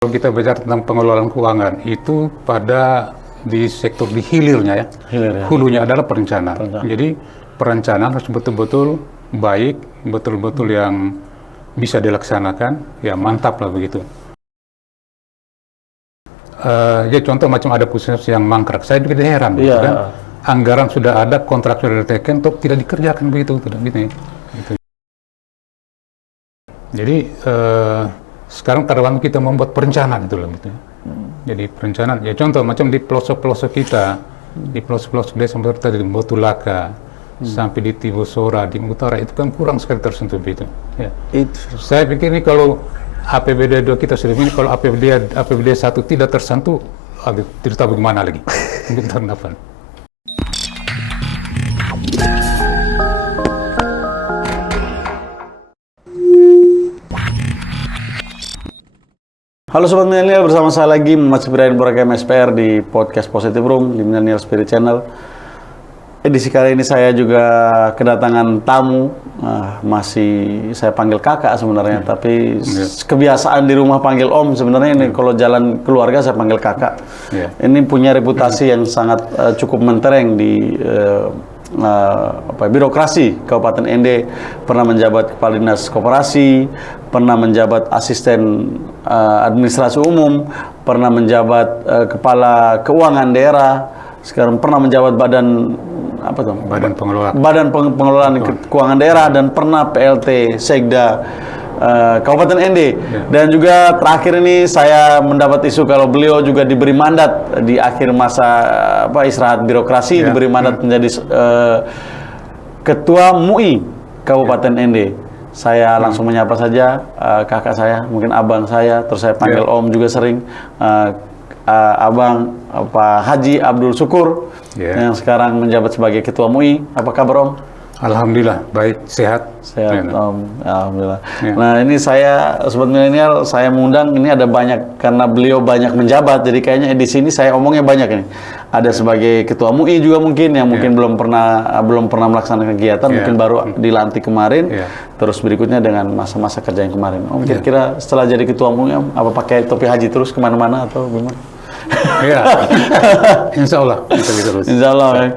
Kalau kita bicara tentang pengelolaan keuangan, itu pada di sektor di hilirnya ya. Hilir, ya. Hulunya adalah perencanaan. Jadi perencanaan harus betul-betul baik, betul-betul yang bisa dilaksanakan, ya mantap lah begitu. Ya contoh macam ada puskesmas yang mangkrak, saya juga heran, gitu kan. Anggaran sudah ada, kontrak sudah diteken, untuk tidak dikerjakan begitu, gitu. Jadi sekarang kadang kita membuat perencanaan gitu loh, gitu. Jadi perencanaan, ya contoh macam di pelosok-pelosok kita, di pelosok-pelosok desa seperti di Botulaka, sampai di Tibusora, di Utara, itu kan kurang sekali tersentuh itu. Ya. Saya pikir ini kalau APBD 2 kita sudah ini, kalau APBD 1 tidak tersentuh, tidak tahu bagaimana lagi untuk tahun depan. Halo Sobat Milenial, bersama saya lagi Muhammad Ibrahim Boraka MSPR di podcast Positive Room di Millennial Spirit Channel. Edisi kali ini saya juga kedatangan tamu, masih saya panggil kakak sebenarnya, tapi kebiasaan di rumah panggil om sebenarnya ini kalau jalan keluarga saya panggil kakak. Ini punya reputasi yang sangat cukup mentereng di birokrasi Kabupaten Ende, pernah menjabat Kepala Dinas Koperasi, pernah menjabat Asisten Administrasi Umum, pernah menjabat Kepala Keuangan Daerah, sekarang pernah menjabat Badan Pengelolaan Keuangan Daerah, dan pernah PLT Sekda Kabupaten Ende. Dan juga terakhir ini saya mendapat isu kalau beliau juga diberi mandat di akhir masa istirahat birokrasi, diberi mandat menjadi Ketua MUI Kabupaten Ende. Saya langsung menyapa saja kakak saya, mungkin abang saya, terus saya panggil om juga sering, abang Pak Haji Abdul Syukur yang sekarang menjabat sebagai Ketua MUI. Apa kabar om? Alhamdulillah, baik, sehat. Sehat, om. Alhamdulillah. Nah, ini saya, Sobat Milenial, saya mengundang, ini ada banyak, karena beliau banyak menjabat, jadi kayaknya di sini saya omongnya banyak ini. Ada sebagai Ketua MUI juga mungkin, yang mungkin belum pernah melaksanakan kegiatan, mungkin baru dilantik kemarin, terus berikutnya dengan masa-masa kerja yang kemarin. Om, kira-kira setelah jadi Ketua MUI, om, apa pakai topi haji terus kemana-mana, atau gimana? Ya, insya Allah kita terus. Insya Allah.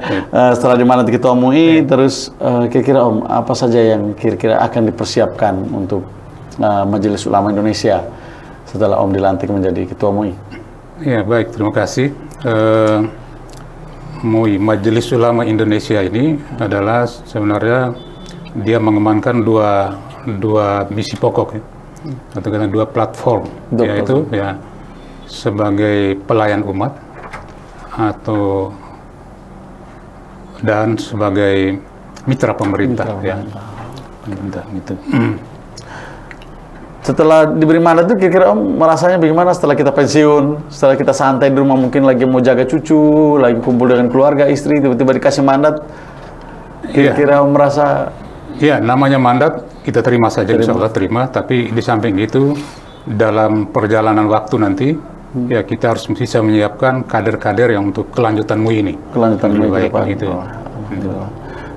Setelah dimandat Ketua MUI, terus kira-kira om, apa saja yang kira-kira akan dipersiapkan untuk Majelis Ulama Indonesia setelah om dilantik menjadi Ketua MUI? Ya baik, terima kasih. MUI, Majelis Ulama Indonesia ini adalah sebenarnya dia mengembangkan dua misi pokok, ya, atau dua platform, yaitu ya sebagai pelayan umat dan sebagai mitra pemerintah. Gitu. Setelah diberi mandat itu kira-kira om merasanya bagaimana setelah kita pensiun, setelah kita santai di rumah, mungkin lagi mau jaga cucu, lagi kumpul dengan keluarga, istri, tiba-tiba dikasih mandat, kira-kira om merasa? Ya, namanya mandat kita terima saja, insya Allah terima, tapi di samping itu dalam perjalanan waktu nanti ya kita harus bisa menyiapkan kader-kader yang untuk kelanjutan MUI ini. Kelanjutan MUI baik gitu.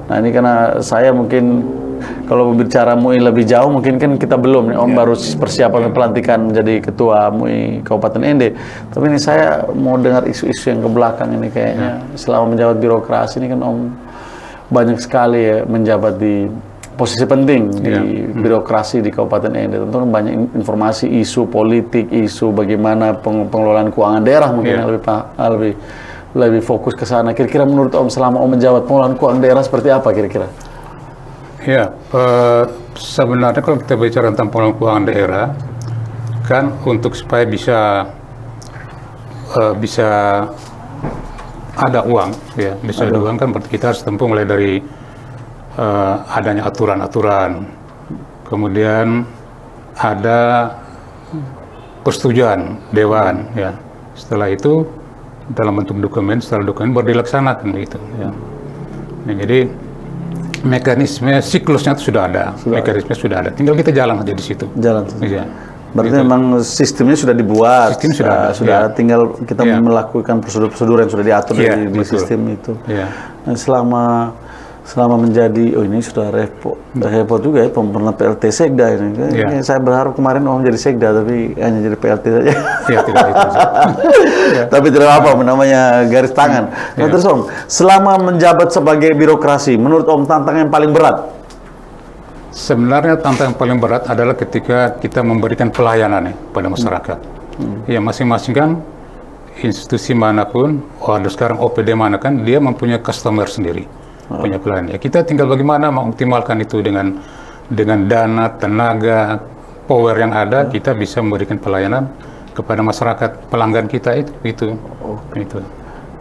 Nah, ini karena saya mungkin kalau berbicara MUI lebih jauh, mungkin kan kita belum nih om, baru persiapan pelantikan menjadi Ketua MUI Kabupaten Ende. Tapi ini saya mau dengar isu-isu yang ke belakang ini kayaknya. Selama menjabat birokrasi ini kan om banyak sekali ya menjabat di posisi penting di birokrasi di Kabupaten Ende. Tentu kan banyak informasi, isu politik, isu bagaimana pengelolaan keuangan daerah mungkin yang lebih fokus ke sana. Kira-kira menurut om selama om menjabat pengelolaan keuangan daerah seperti apa kira-kira? Ya, sebenarnya kalau kita bicara tentang pengelolaan keuangan daerah, kan untuk supaya bisa ada uang, ya bisa ada uang kan berarti kita harus tempuh mulai dari adanya aturan-aturan, kemudian ada persetujuan dewan, ya. Setelah itu dalam bentuk dokumen, setelah dokumen baru dilaksanakan gitu. Ya. Nah, jadi mekanisme siklusnya itu sudah ada, tinggal kita jalan aja di situ. Jalan. Ya. Berarti memang sistemnya sudah dibuat, sudah ada. Tinggal kita melakukan prosedur-prosedur yang sudah diatur di sistem itu. Ya. Nah, selama selama menjadi, oh ini sudah repot juga ya, pernah PLT Sekda ini. Ini saya berharap kemarin Om jadi Sekda, tapi hanya jadi PLT saja. Ya, tidak itu. Tapi tidak apa, namanya garis tangan. Nah, terus Om, selama menjabat sebagai birokrasi, menurut Om tantangan yang paling berat? Sebenarnya tantangan yang paling berat adalah ketika kita memberikan pelayanan pada masyarakat. Ya, masing-masing kan institusi manapun, ada sekarang OPD mana kan, dia mempunyai customer sendiri. Punya pelayanan. Ya, kita tinggal bagaimana mengoptimalkan itu dengan dana, tenaga, power yang ada, kita bisa memberikan pelayanan kepada masyarakat pelanggan kita itu.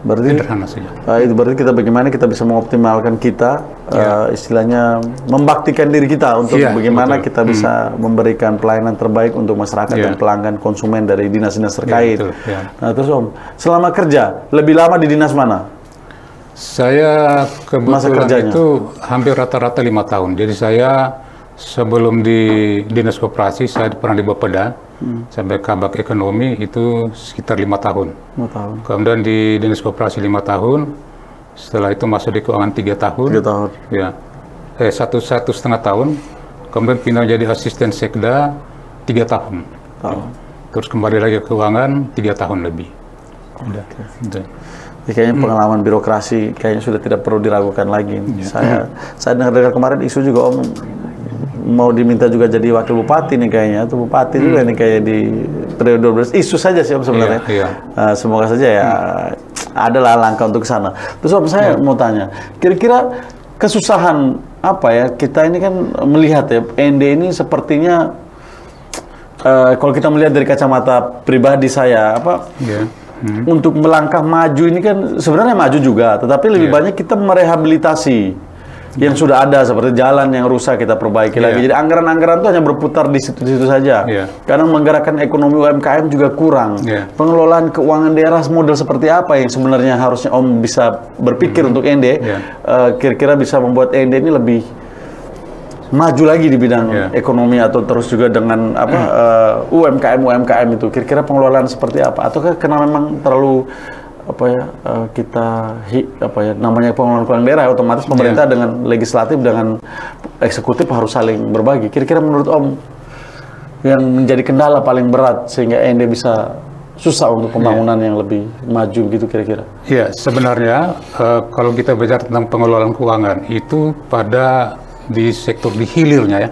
Berarti sederhana saja. Itu berarti kita bagaimana kita bisa mengoptimalkan kita, istilahnya membaktikan diri kita untuk bagaimana kita bisa memberikan pelayanan terbaik untuk masyarakat dan pelanggan konsumen dari dinas-dinas terkait. Nah, terus Om, selama kerja lebih lama di dinas mana? Saya kebetulan itu hampir rata-rata 5 tahun. Jadi saya sebelum di Dinas Koperasi, saya pernah di Bapeda, sampai Kabak Ekonomi itu sekitar 5 tahun. 5 tahun. Kemudian di Dinas Koperasi 5 tahun, setelah itu masuk di keuangan 3 tahun. 3 tahun. Ya, satu setengah tahun. Kemudian pindah menjadi asisten Sekda 3 tahun. Terus kembali lagi ke keuangan 3 tahun lebih. Udah. Kayaknya pengalaman birokrasi kayaknya sudah tidak perlu diragukan lagi. Saya dengar kemarin isu juga Om mau diminta juga jadi wakil bupati nih kayaknya, atau bupati juga nih kayak di periode 12. Isu saja sih Om sebenarnya. Semoga saja ya adalah langkah untuk ke sana. Terus Om, saya mau tanya, kira-kira kesusahan apa ya, kita ini kan melihat ya, END ini sepertinya kalau kita melihat dari kacamata pribadi saya untuk melangkah maju ini kan sebenarnya maju juga, tetapi lebih banyak kita merehabilitasi yang sudah ada, seperti jalan yang rusak kita perbaiki lagi. Jadi anggaran-anggaran itu hanya berputar di situ-situ saja. Karena menggerakkan ekonomi UMKM juga kurang. Pengelolaan keuangan daerah model seperti apa yang sebenarnya harusnya Om bisa berpikir untuk END, kira-kira bisa membuat END ini lebih maju lagi di bidang ekonomi, atau terus juga dengan UMKM itu, kira-kira pengelolaan seperti apa? Ataukah karena memang terlalu namanya pengelolaan daerah, otomatis pemerintah dengan legislatif dengan eksekutif harus saling berbagi. Kira-kira menurut Om yang menjadi kendala paling berat sehingga END bisa susah untuk pembangunan yang lebih maju gitu kira-kira? Ya, sebenarnya kalau kita bicara tentang pengelolaan keuangan itu pada di sektor di hilirnya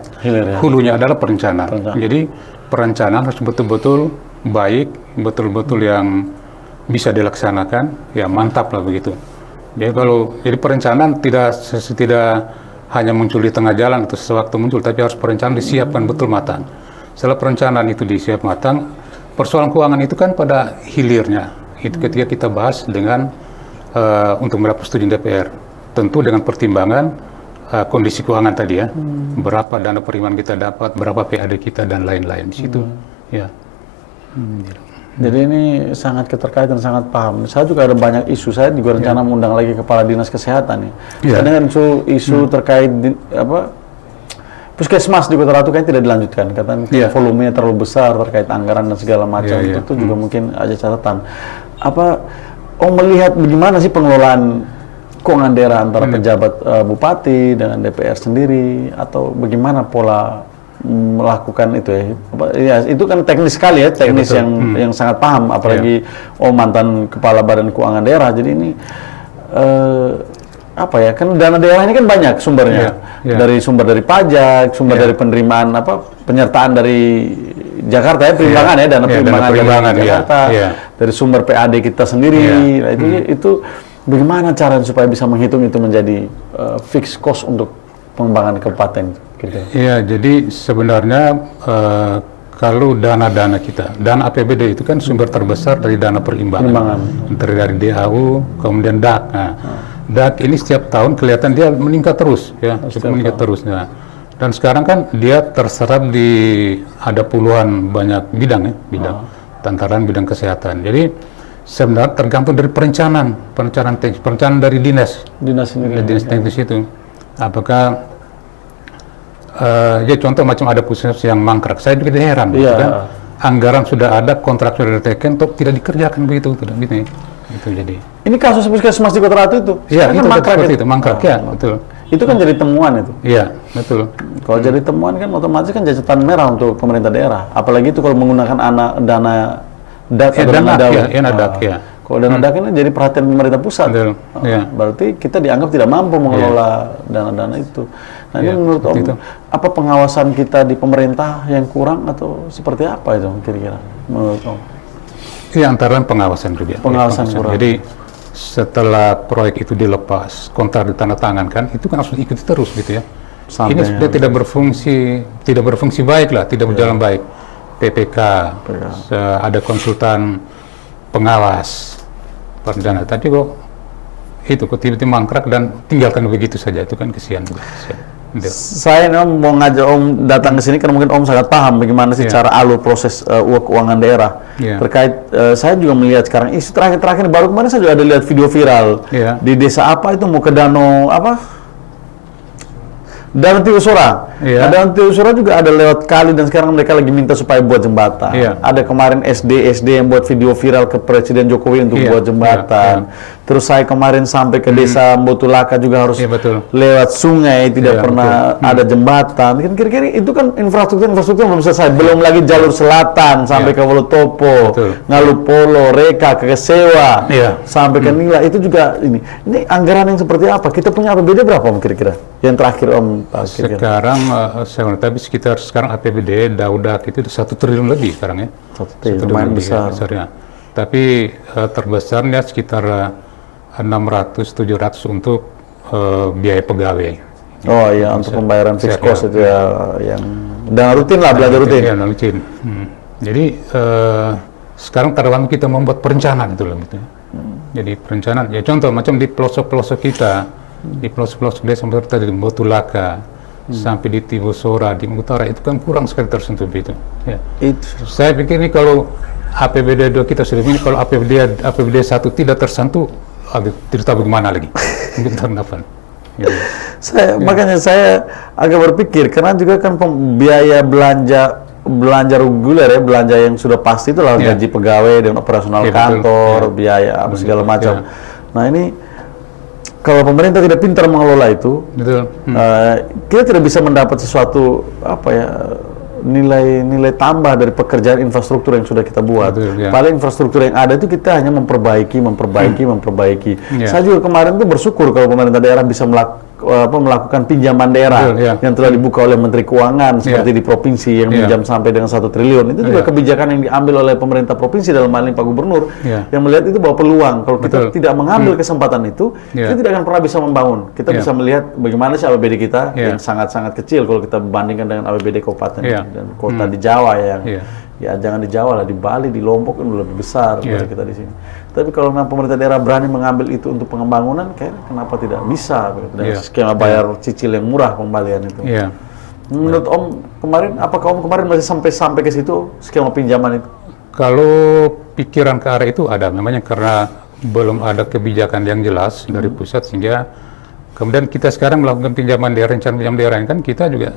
hulunya adalah perencanaan. Jadi perencanaan harus betul-betul baik, betul-betul yang bisa dilaksanakan, ya mantap lah begitu. Jadi perencanaan tidak hanya muncul di tengah jalan atau sewaktu muncul, tapi harus perencanaan disiapkan betul matang. Setelah perencanaan itu disiap matang, persoalan keuangan itu kan pada hilirnya. Itu ketika kita bahas dengan untuk mendapat persetujuan DPR, tentu dengan pertimbangan kondisi keuangan tadi ya, berapa dana penerimaan kita dapat, berapa PAD kita dan lain-lain di situ. Jadi ini sangat keterkaitan, sangat paham. Saya juga ada banyak isu. Saya juga rencana mengundang lagi kepala dinas kesehatan nih. Dengan isu terkait puskesmas di Kota Ratu kan tidak dilanjutkan, katanya volumenya terlalu besar terkait anggaran dan segala macam. Itu juga mungkin aja catatan. Om melihat bagaimana sih pengelolaan keuangan daerah antara pejabat bupati dengan DPR sendiri, atau bagaimana pola melakukan itu ya? Itu kan teknis sekali ya, teknis yang sangat paham, apalagi mantan kepala Badan Keuangan Daerah. Jadi ini kan dana daerah ini kan banyak sumbernya, dari sumber dari pajak, sumber dari penerimaan penyertaan dari Jakarta perimbangan dana perimbangan dari Jakarta, dari sumber PAD kita sendiri. Nah, itu bagaimana cara supaya bisa menghitung itu menjadi fixed cost untuk pengembangan kabupaten? Gitu. Iya, jadi sebenarnya kalau dana-dana kita, dana APBD itu kan sumber terbesar dari dana perimbangan. Dari DAU, kemudian DAK. Nah, DAK ini setiap tahun kelihatan dia meningkat terus, cukup meningkat terus. Nah, dan sekarang kan dia terserap di ada puluhan banyak bidang tantaran bidang kesehatan. Jadi sebenarnya tergantung dari perencanaan dari dinas teknis itu. Apakah contoh macam ada puskesmas yang mangkrak, saya juga heran, kan? Anggaran sudah ada, kontrak sudah diteken, tidak dikerjakan begitu, gitu. Jadi. Ini kasus puskesmas di Kota Ratu itu? Iya, itu mangkrak itu, betul. Itu kan jadi temuan itu. Iya, betul. Kalau jadi temuan kan otomatis kan catatan merah untuk pemerintah daerah. Apalagi itu kalau menggunakan dana DAK atau dana DAW. Dana DAK, ya. Kalau dana DAK ini jadi perhatian pemerintah pusat. Betul, ya. Berarti kita dianggap tidak mampu mengelola dana-dana itu. Nah ini menurut Om, apa pengawasan kita di pemerintah yang kurang atau seperti apa itu kira-kira menurut Om? Iya, antara pengawasan juga. Pengawasan kurang. Jadi setelah proyek itu dilepas, kontrak ditandatangan kan, itu kan harus diikuti terus gitu ya. Sampai ini sudah tidak berfungsi baik lah, tidak berjalan baik. PPK, ada konsultan pengawas perencana. Tadi kok itu kok tiba-tiba mangkrak dan tinggalkan begitu saja, itu kan kesian. Saya Om mau ngajak Om datang ke sini karena mungkin Om sangat paham bagaimana sih cara alur proses keuangan daerah. Terkait saya juga melihat sekarang isu terakhir baru kemarin saya juga ada lihat video viral di desa apa itu mau ke danau apa? Danau Tiusura. Nah, Danau Tiusura juga ada lewat kali dan sekarang mereka lagi minta supaya buat jembatan. Ada kemarin SD yang buat video viral ke Presiden Jokowi untuk buat jembatan. Terus saya kemarin sampai ke desa Mbotulaka juga harus lewat sungai, tidak pernah ada jembatan. Kan kira-kira itu kan infrastruktur belum selesai. Belum lagi jalur selatan sampai ke Wolotopo, Ngalupolo, Reka, ke Kesewa, sampai ke Nila. Itu juga ini anggaran yang seperti apa? Kita punya APBD berapa Om kira-kira? Yang terakhir Om. Sekarang tapi sekarang APBD Daudak itu 1 triliun lebih sekarang ya. 1 triliun lumayan besar. Besarnya. Tapi terbesarnya sekitar 600-700 untuk biaya pegawai. Oh iya, untuk pembayaran fixed cost itu ya, yang dana rutin lah, belanja rutin. Ya, dana rutin. Jadi sekarang kadang kita membuat perencanaan itu loh, gitu. Jadi perencanaan, ya contoh macam di pelosok-pelosok kita, di pelosok-pelosok desa seperti di Mbotulaka, sampai di Tibusora, di Utara itu kan kurang sekali tersentuh itu. Ya. Saya pikir ini kalau APBD 2 kita sudah ini, kalau APBD 1 tidak tersentuh, tidak tahu bagaimana lagi. Mungkin tahun depan. Gitu. Makanya saya agak berpikir karena juga kan biaya belanja reguler ya, belanja yang sudah pasti itulah gaji pegawai dan operasional kantor, biaya apa segala macam. Nah ini kalau pemerintah tidak pintar mengelola itu, kita tidak bisa mendapat sesuatu apa ya, nilai tambah dari pekerjaan infrastruktur yang sudah kita buat. Paling infrastruktur yang ada itu kita hanya memperbaiki. Saya juga kemarin tuh bersyukur kalau pemerintah daerah bisa melakukan pinjaman daerah yang telah dibuka oleh Menteri Keuangan seperti di provinsi yang pinjam sampai dengan 1 triliun. Itu juga kebijakan yang diambil oleh pemerintah provinsi dalam hal ini Pak Gubernur yang melihat itu bahwa peluang. Kalau kita tidak mengambil kesempatan itu, kita tidak akan pernah bisa membangun. Kita bisa melihat bagaimana sih APBD kita yang sangat-sangat kecil kalau kita bandingkan dengan APBD kabupaten dan kota di Jawa yang ya jangan di Jawa lah, di Bali, di Lombok kan lebih besar dari kita di sini. Tapi kalau memang pemerintah daerah berani mengambil itu untuk pembangunan, kenapa tidak bisa? Dan skema bayar cicil yang murah pembalian itu. Menurut Om kemarin, apakah Om kemarin masih sampai ke situ skema pinjaman itu? Kalau pikiran ke arah itu ada, memangnya karena belum ada kebijakan yang jelas dari pusat sehingga kemudian kita sekarang melakukan pinjaman daerah, rencana pinjam daerah kan kita juga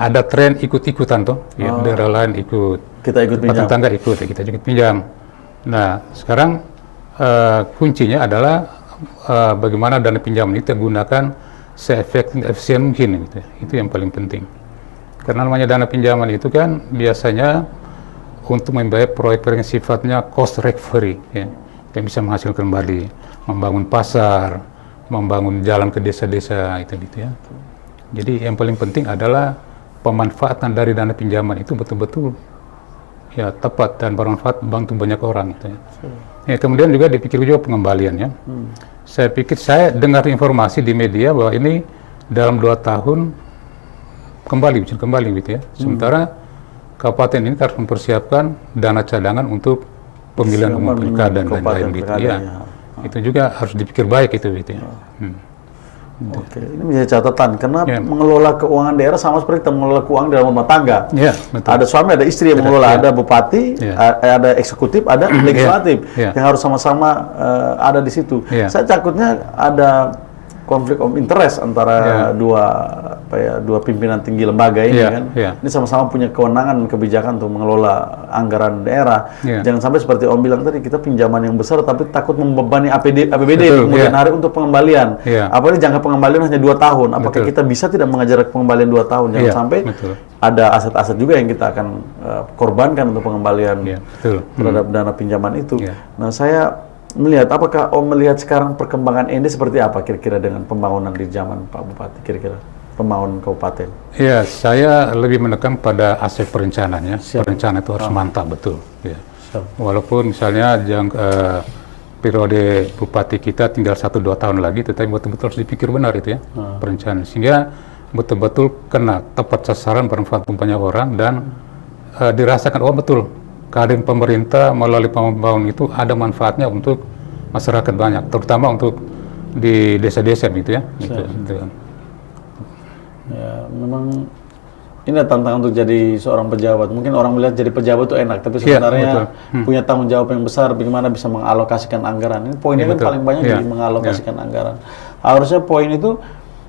ada tren ikut-ikutan tuh, daerah lain ikut, kita ikut pinjam, tetangga ikut, kita juga pinjam. Nah sekarang kuncinya adalah bagaimana dana pinjaman itu digunakan se-efisien mungkin, gitu. Itu yang paling penting. Karena namanya dana pinjaman itu kan biasanya untuk membayar proyek-proyek yang sifatnya cost recovery, yang bisa menghasilkan kembali, membangun pasar, membangun jalan ke desa-desa itu gitu ya. Jadi yang paling penting adalah pemanfaatan dari dana pinjaman itu betul-betul tepat dan bermanfaat bantu banyak orang gitu ya. Kemudian juga dipikir juga pengembaliannya. Saya pikir, saya dengar informasi di media bahwa ini dalam 2 tahun bisa kembali gitu ya. Sementara kabupaten ini harus mempersiapkan dana cadangan untuk pemilihan umum pilkada dan lain-lain gitu ya. Itu juga harus dipikir baik itu gitu ya. Oke, ini menjadi catatan karena mengelola keuangan daerah sama seperti kita mengelola keuangan dalam rumah tangga. Ada suami, ada istri yang mengelola, ada bupati, ada eksekutif, ada legislatif yang harus sama-sama ada di situ. Saya takutnya ada konflik of interest antara dua pimpinan tinggi lembaga ini kan. Ini sama-sama punya kewenangan kebijakan untuk mengelola anggaran daerah. Jangan sampai seperti Om bilang tadi, kita pinjaman yang besar tapi takut membebani APBD di kemudian hari untuk pengembalian. Apalagi jangka pengembalian hanya 2 tahun. Apakah kita bisa tidak mengejar pengembalian 2 tahun? Jangan sampai ada aset-aset juga yang kita akan korbankan untuk pengembalian terhadap dana pinjaman itu. Nah, saya melihat, apakah Om melihat sekarang perkembangan ini seperti apa kira-kira dengan pembangunan di zaman Pak Bupati, kira-kira pembangunan kabupaten? Ya, saya lebih menekan pada aspek perencanaan ya. Perencanaan itu harus mantap betul. Ya. Walaupun misalnya periode bupati kita tinggal 1-2 tahun lagi, tetapi betul-betul harus dipikir benar itu ya, perencanaan. Sehingga betul-betul kena tepat sasaran, bermanfaat banyak orang, dan dirasakan, oh betul, kehadiran pemerintah melalui pembangunan itu ada manfaatnya untuk masyarakat banyak, terutama untuk di desa-desa gitu ya. Gitu. Ya, memang ini tantangan untuk jadi seorang pejabat. Mungkin orang melihat jadi pejabat itu enak, tapi sebenarnya punya tanggung jawab yang besar bagaimana bisa mengalokasikan anggaran. Ini poinnya kan paling banyak di mengalokasikan anggaran. Harusnya poin itu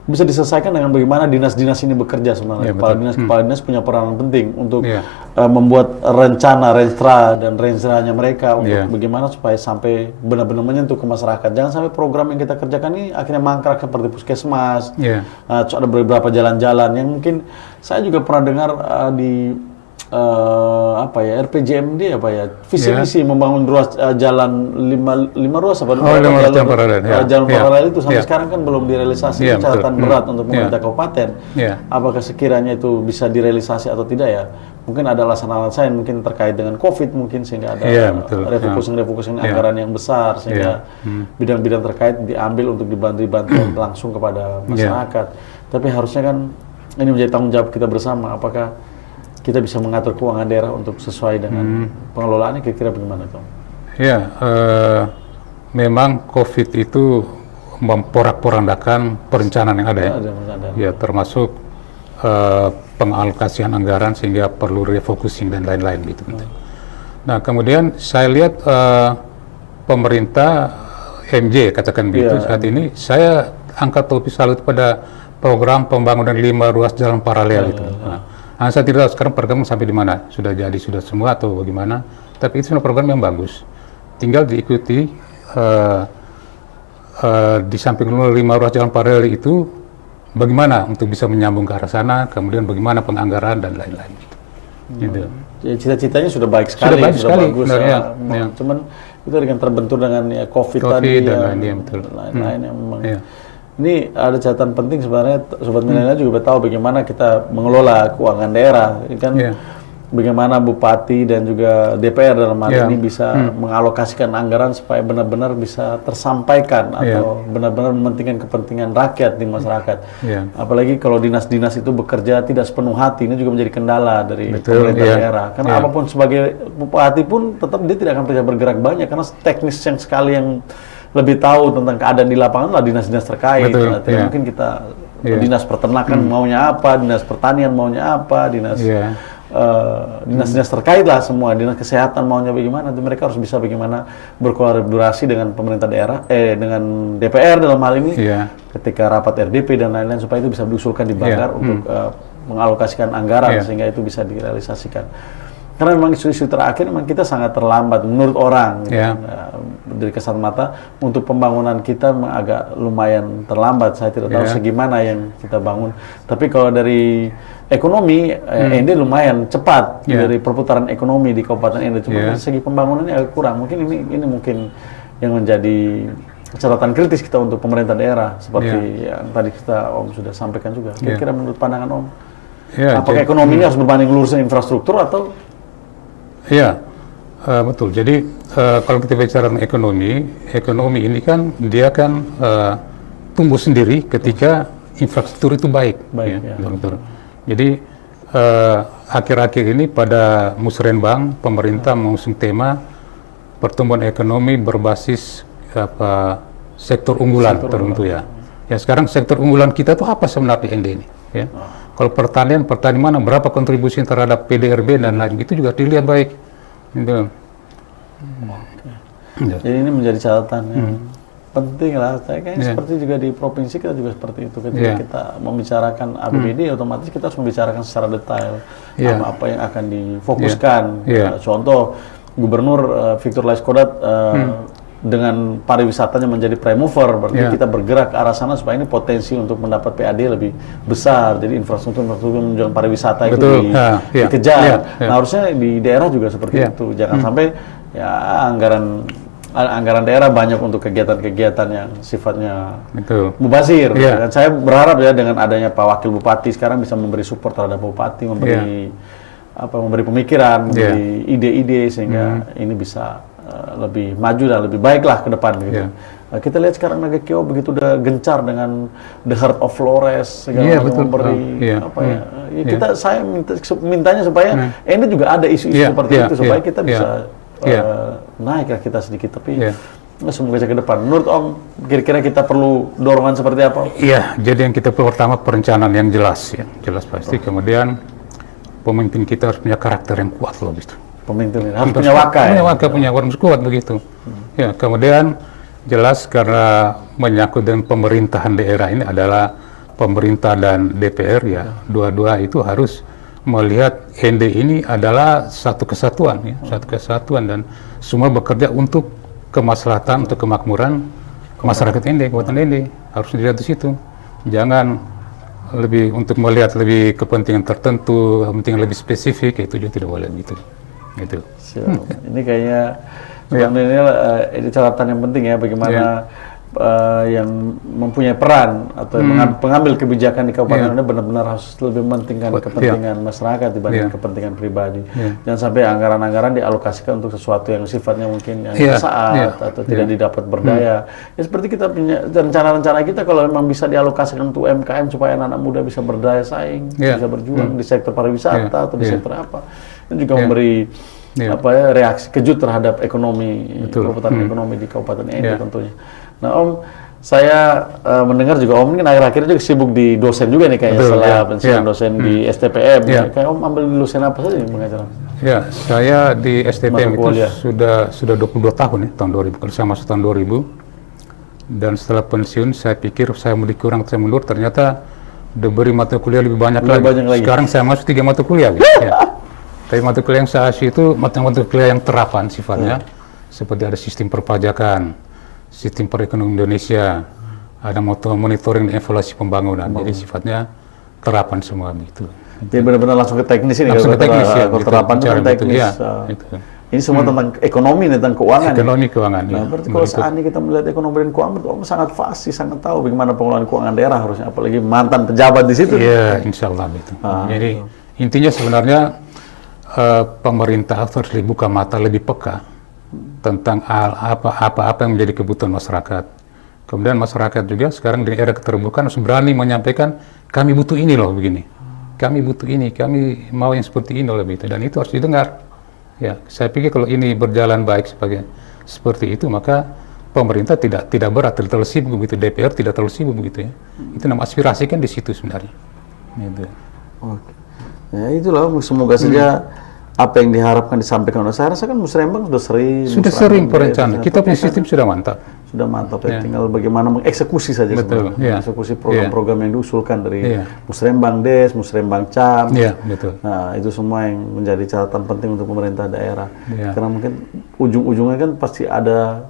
bisa diselesaikan dengan bagaimana dinas-dinas ini bekerja sebenarnya. Kepala dinas punya peranan penting untuk membuat rencana, renstra dan rensranya mereka untuk bagaimana supaya sampai benar-benar menyentuh ke masyarakat. Jangan sampai program yang kita kerjakan ini akhirnya mangkrak seperti puskesmas. Ada beberapa jalan-jalan yang mungkin saya juga pernah dengar di RPJMD visi misi membangun ruas jalan 5 ruas jalan paralel itu sampai sekarang kan belum direalisasi. Itu catatan berat untuk pemerintah kabupaten. Apakah sekiranya itu bisa direalisasi atau tidak ya? Mungkin ada alasan-alasan mungkin terkait dengan COVID mungkin, sehingga ada refocusing anggaran yang besar sehingga bidang-bidang terkait diambil untuk dibantu langsung kepada masyarakat. Tapi harusnya kan ini menjadi tanggung jawab kita bersama. Apakah kita bisa mengatur keuangan daerah untuk sesuai dengan pengelolaannya, kira-kira bagaimana, Tom? Ya, memang COVID itu memporak-porandakan perencanaan yang ada ya. Ya, termasuk pengalokasian anggaran sehingga perlu refocusing dan lain-lain gitu. Nah, kemudian saya lihat pemerintah MJ katakan begitu saat ini, saya angkat topi salut pada program pembangunan 5 ruas jalan paralel itu. Saya tidak tahu sekarang program sampai di mana, sudah jadi sudah semua atau bagaimana, tapi itu program yang bagus. Tinggal diikuti di samping 5 ruas jalan paralel itu bagaimana untuk bisa menyambung ke arah sana, kemudian bagaimana penganggaran dan lain-lain. Gitu. Ya, cita-citanya sudah baik sekali, sudah bagus. Cuman itu dengan terbentur dengan COVID tadi dan lain-lain yang memang. Ini ada catatan penting sebenarnya, Sobat Milenial juga tahu bagaimana kita mengelola keuangan daerah. Ini kan bagaimana Bupati dan juga DPR dalam hal ini bisa mengalokasikan anggaran supaya benar-benar bisa tersampaikan atau benar-benar mementingkan kepentingan rakyat di masyarakat. Apalagi kalau dinas-dinas itu bekerja tidak sepenuh hati, ini juga menjadi kendala dari pemerintah daerah. Karena apapun sebagai Bupati pun tetap dia tidak akan bisa bergerak banyak karena teknis yang sekali yang lebih tahu tentang keadaan di lapangan lah dinas-dinas terkait. Mungkin kita dinas peternakan maunya apa, dinas pertanian maunya apa, dinas-dinas terkait lah semua, dinas kesehatan maunya bagaimana. Mereka harus bisa bagaimana berkolaborasi dengan pemerintah daerah, dengan DPR dalam hal ini, ketika rapat RDP dan lain-lain supaya itu bisa diusulkan di Banggar untuk mengalokasikan anggaran sehingga itu bisa direalisasikan. Karena memang isu-isu terakhir memang kita sangat terlambat menurut orang dari kasat mata untuk pembangunan kita agak lumayan terlambat. Saya tidak tahu segimana yang kita bangun. Tapi kalau dari ekonomi ND lumayan cepat dari perputaran ekonomi di Kabupaten ND. Cuma dari segi pembangunannya agak kurang. Mungkin ini mungkin yang menjadi catatan kritis kita untuk pemerintah daerah seperti yang tadi Om sudah sampaikan juga. Kira-kira menurut pandangan Om, apakah ekonomi ini harus berbanding lurus dengan infrastruktur atau? Iya, betul. Jadi kalau kita bicara ekonomi ini kan dia kan tumbuh sendiri ketika infrastruktur itu baik. Jadi akhir-akhir ini pada Musrenbang pemerintah mengusung tema pertumbuhan ekonomi berbasis sektor unggulan tertentu ya. Ya sekarang sektor unggulan kita itu apa sebenarnya ND ini? Ya. Kalau pertanian mana berapa kontribusi terhadap PDRB dan lain itu juga dilihat baik. Gitu. Jadi ini menjadi catatan. Penting lah, kayaknya seperti juga di provinsi kita juga seperti itu. Ketika kita membicarakan APBD, otomatis kita harus membicarakan secara detail apa yang akan difokuskan. Contoh, Gubernur Victor Laiskodat dengan pariwisatanya menjadi prime mover, berarti kita bergerak ke arah sana supaya ini potensi untuk mendapat PAD lebih besar. Jadi infrastruktur menunjang pariwisata itu dikejar. Nah, harusnya di daerah juga seperti itu. Jangan sampai anggaran daerah banyak untuk kegiatan-kegiatan yang sifatnya mubazir. Dan saya berharap ya dengan adanya Pak Wakil Bupati sekarang bisa memberi support terhadap Bupati, memberi pemikiran, memberi ide-ide sehingga ini bisa lebih maju dan lebih baiklah ke depan gitu. Kita lihat sekarang Nagekeo begitu udah gencar dengan The Heart of Flores segala macam memberi saya mintanya supaya ini juga ada isu-isu seperti itu supaya kita bisa naik lah kita sedikit, tapi semoga saja ke depan. Menurut Om, kira-kira kita perlu dorongan seperti apa? Iya, jadi yang kita perlu pertama perencanaan yang jelas, jelas pasti. Kemudian pemimpin kita harus punya karakter yang kuat loh, gitu. Pemimpin harus punya wakai. Punya wakai, punya harus kuat begitu. Ya, kemudian jelas karena menyangkut dengan pemerintahan daerah ini adalah pemerintah dan DPR dua-dua itu harus melihat ND ini adalah satu kesatuan, satu kesatuan dan semua bekerja untuk kemaslahatan, untuk kemakmuran masyarakat ND, kabupaten ND. Harus dilihat di situ. Jangan lebih untuk melihat lebih kepentingan tertentu, kepentingan lebih spesifik, itu juga tidak boleh gitu. Gitu. Ini kayaknya ini catatan yang penting ya, bagaimana yang mempunyai peran atau pengambil kebijakan di kabupaten ini benar-benar harus lebih mementingkan kepentingan masyarakat dibanding kepentingan pribadi. Jangan sampai anggaran-anggaran dialokasikan untuk sesuatu yang sifatnya mungkin yang sesaat atau tidak didapat berdaya. Ya seperti kita punya rencana-rencana kita kalau memang bisa dialokasikan untuk UMKM supaya anak-anak muda bisa berdaya saing, bisa berjuang di sektor pariwisata atau di sektor apa. Ini juga memberi reaksi kejut terhadap ekonomi, perputaran ekonomi di Kabupaten ND tentunya. Nah Om, saya mendengar juga Om ini akhir-akhir juga sibuk di dosen juga nih kayaknya setelah pensiun dosen di STPM. Kayak Om ambil dosen apa saja nih pengajaran? Ya, saya di STPM itu sudah 22 tahun ya, tahun 2000. Kalau saya masuk tahun 2000 dan setelah pensiun saya pikir saya mau dikurang, saya mundur, ternyata diberi mata kuliah lebih banyak lagi. Sekarang saya masuk 3 mata kuliah. Tapi mata kuliah yang saya isi itu mata kuliah yang terapan sifatnya, seperti ada sistem perpajakan, sistem perekonomian Indonesia, ada monitoring dan evaluasi pembangunan. Jadi sifatnya terapan semua begitu. Jadi benar-benar langsung ke teknis ini. Langsung ke teknis terapan itu teknis. Ini semua tentang ekonomi, tentang keuangan. Keuangan. Nah, berarti kalau seandainya kita melihat ekonomi dan keuangan, Om sangat fasih, sangat tahu bagaimana pengelolaan keuangan daerah harusnya, apalagi mantan pejabat di situ. Iya, insya Allah itu. Jadi intinya sebenarnya pemerintah harus dibuka mata, lebih peka tentang apa yang menjadi kebutuhan masyarakat. Kemudian masyarakat juga sekarang di era keterbukaan harus berani menyampaikan, kami butuh ini loh begini, kami butuh ini, kami mau yang seperti ini loh begitu, dan itu harus didengar. Ya, saya pikir kalau ini berjalan baik seperti itu, maka pemerintah tidak berat, tidak terlalu sibuk begitu, DPR tidak terlalu sibuk begitu ya. Itu nama aspirasi kan di situ sebenarnya. Gitu. Oke. Ya itulah, semoga saja apa yang diharapkan disampaikan oleh saya rasa kan Musrembang sudah sering perencanaan. Kita punya sistem sudah mantap. Sudah mantap ya. Tinggal bagaimana mengeksekusi saja sebenarnya. Eksekusi program-program yang diusulkan dari Musrembang Des, Musrembang Cam. Betul. Nah, itu semua yang menjadi catatan penting untuk pemerintah daerah. Karena mungkin ujung-ujungnya kan pasti ada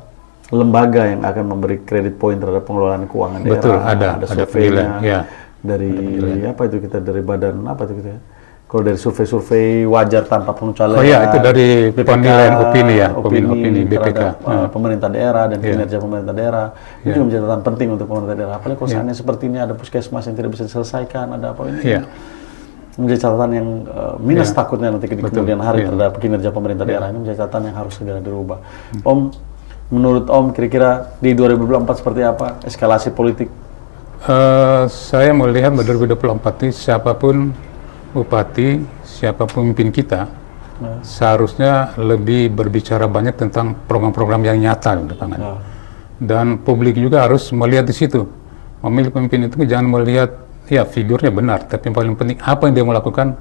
lembaga yang akan memberi kredit poin terhadap pengelolaan keuangan daerah. Betul, ada surveinya. Dari apa itu kita dari badan apa itu kita? Kalau dari survei-survei wajar tanpa pengecualian. Itu dari penilaian opini BPK. Pemerintah daerah dan kinerja pemerintah daerah. Itu juga menjadi catatan penting untuk pemerintah daerah. Apalagi kalau seandainya seperti ini ada puskesmas yang tidak bisa diselesaikan, ada apa ini. Menjadi catatan yang minus takutnya nanti di kemudian hari terhadap kinerja pemerintah daerah. Ini menjadi catatan yang harus segera dirubah. Om, menurut Om kira-kira di 2024 seperti apa eskalasi politik? Saya melihat 2024 ini siapapun bupati, siapa pemimpin kita, seharusnya lebih berbicara banyak tentang program-program yang nyata di depan. Dan publik juga harus melihat di situ. Memilih pemimpin itu jangan melihat figurnya benar, tapi yang paling penting apa yang dia mau lakukan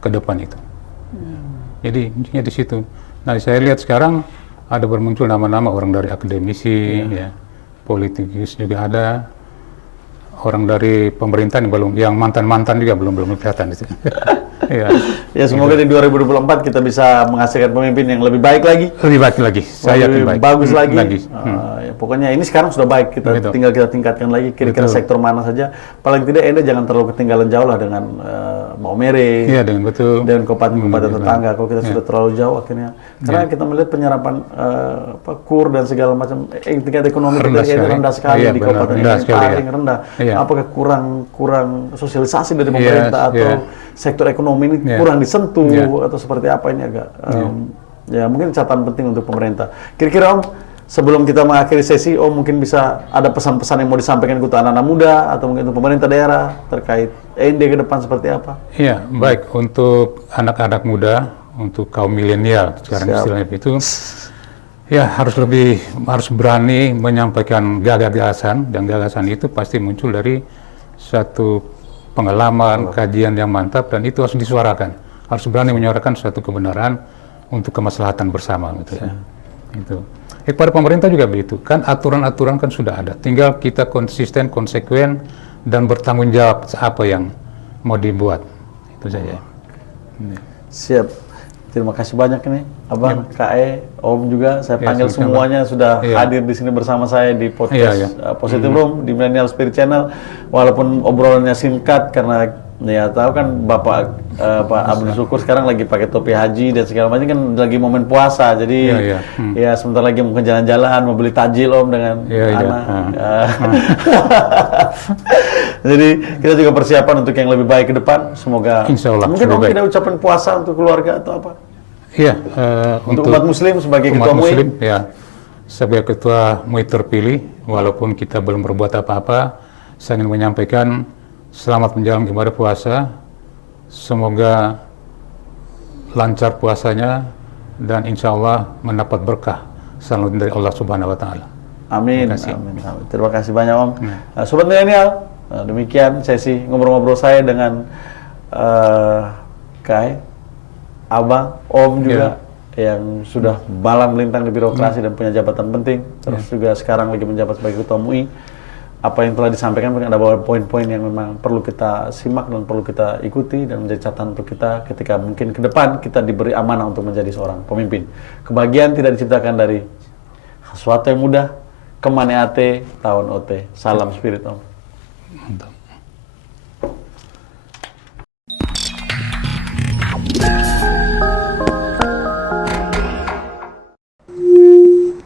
ke depan itu. Jadi intinya di situ. Nah, saya lihat sekarang ada bermuncul nama-nama orang dari akademisi, politikus juga ada, orang dari pemerintah yang mantan-mantan juga belum kelihatan itu. Ya. Ya semoga di 2024 kita bisa menghasilkan pemimpin yang lebih baik lagi. Lebih baik lagi, saya yakin lebih baik. bagus lagi. Ya, pokoknya ini sekarang sudah baik, kita tinggal kita tingkatkan lagi. Kira-kira sektor mana saja. Paling tidak Ende jangan terlalu ketinggalan jauh lah dengan Maumere. Iya, dengan betul. Dan kabupaten tetangga. Kalau kita sudah terlalu jauh akhirnya, karena kita melihat penyerapan kur dan segala macam tingkat ekonomi kita rendah sekali di kabupaten ini, paling rendah. Apakah kurang sosialisasi dari pemerintah atau sektor ekonomi ini kurang disentuh atau seperti apa, ini agak ya mungkin catatan penting untuk pemerintah. Kira-kira Om, sebelum kita mengakhiri sesi, Om mungkin bisa ada pesan-pesan yang mau disampaikan untuk anak-anak muda atau mungkin untuk pemerintah daerah terkait END ke depan seperti apa? Iya, baik, untuk anak-anak muda, untuk kaum milenial sekarang istilahnya itu, ya harus berani menyampaikan gagasan, dan gagasan itu pasti muncul dari satu pengalaman, kajian yang mantap, dan itu harus disuarakan. Harus berani menyuarakan suatu kebenaran untuk kemaslahatan bersama, gitu ya. Itu. Kepada pemerintah juga begitu. Kan aturan-aturan kan sudah ada. Tinggal kita konsisten, konsekuen, dan bertanggung jawab apa yang mau dibuat. Itu saja. Siap. Terima kasih banyak nih, Abang, KE, Om juga. Saya panggil semuanya sudah hadir di sini bersama saya di podcast Positive Room di Millennial Spirit Channel. Walaupun obrolannya singkat karena ya tahu kan Bapak Pak Abdul Syukur sekarang lagi pakai topi haji dan segala macam, kan lagi momen puasa. Jadi ya sebentar lagi mungkin jalan-jalan mau beli tajil Om dengan anak. Jadi kita juga persiapan untuk yang lebih baik ke depan. Semoga mungkin Om kita ucapan puasa untuk keluarga atau apa? Iya, untuk umat Muslim sebagai ketua MUI. Ya, sebagai ketua MUI terpilih, walaupun kita belum berbuat apa-apa, saya ingin menyampaikan selamat menjalankan ibadah puasa. Semoga lancar puasanya dan insya Allah mendapat berkah selalu dari Allah Subhanahu Wa Taala. Amin. Amin. Terima kasih banyak Om. Sobat milenial, demikian sesi ngobrol-ngobrol saya dengan Kai, Abang, Om juga yang sudah malang melintang di birokrasi dan punya jabatan penting, terus juga sekarang lagi menjabat sebagai ketua MUI. Apa yang telah disampaikan mungkin ada beberapa poin-poin yang memang perlu kita simak dan perlu kita ikuti dan menjadi catatan untuk kita ketika mungkin ke depan kita diberi amanah untuk menjadi seorang pemimpin. Kebahagiaan tidak diciptakan dari sesuatu yang mudah, kemane ate, tahun ote. Salam spirit Om. Mantap.